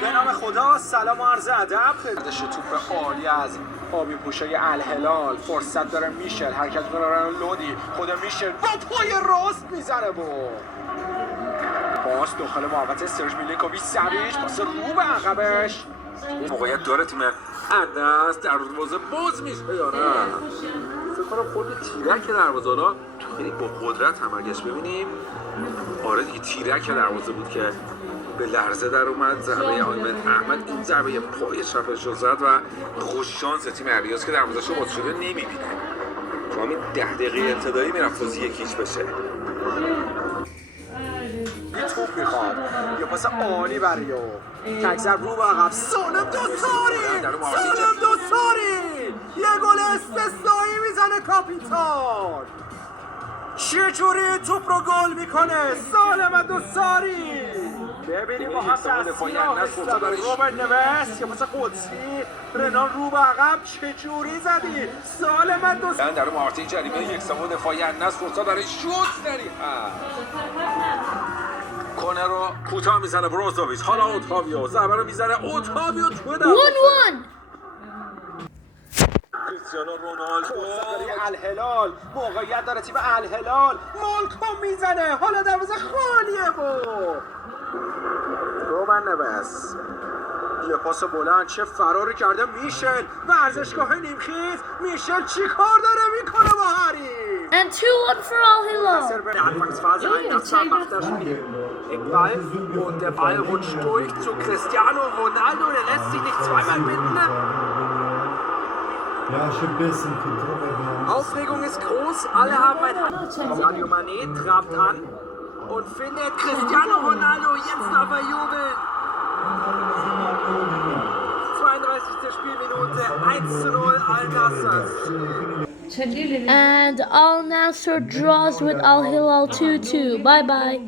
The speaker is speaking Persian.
به نام خدا، سلام و عرض ادب. خدش توپ عالی از آبی پوشای الهلال. فرصت داره میشل، حرکت کنه لودی، خود میشل با پای راست میزنه باز داخل محوطه سرژ میلینکوویچ سریش پاس رو به عقبش. موقعیت داره تیم انداز در دروازه باز میشه یا نه؟ فکر کنم خود تیرک دروازه ها یعنی با قدرت همرگش ببینیم. آره دیگه تیرک دروازه بود که به لرزه در اومد. ضربه آیمن احمد این ضربه پای چپش رو زد و خوش شانس تیم الیاس که دروازه‌اش باز شده نمیبینه. تو همین 10 دقیقه ابتدایی میرفت بازی 1-0 بشه. یه توپ میخواد، یه پاس عالی برای تک ضرب رو به عقب. سالم دوساری یه گل استثنایی میزنه کاپیتان. چجوری توپ رو گل میکنه سالم دوساری؟ ببینیم با هم روبرت نویس یه پاس قدسی، رنان رو به عقب چجوری زدی سالم دوساری؟ در محوطه جریمه یک سوم دفاعی النصر فرصت برای شوت داری کنه رو کوتاه میزنه بروزوویچ. حالا اوتاویو ضربه رو میزنه. اوتاویو تو دروازه. 1-1. کریستیانو رونالدو الهلال موقعیت داره تیم الهلال. مالکوم میزنه. حالا دروازه خالیه روبن نویس یه پاس بلند چه فراری کرده میشل. ورزشگاه نیمخیز میشل چی کار dare میکنه با حریف. And 2-1 for Al Hilal. Der Anfangsphase ein Nasser macht das Spiel im Ball und der Ball rutscht durch zu Cristiano Ronaldo. Der lässt sich nicht zweimal bitten. Aufregung ist groß, alle haben ein Sadio Mané trabt an und findet Cristiano Ronaldo. Jetzt darf er jubeln. 32. Spielminute, 1-0 Al Nassr. And Al Nassr draws with Al Hilal 2-2. Bye bye.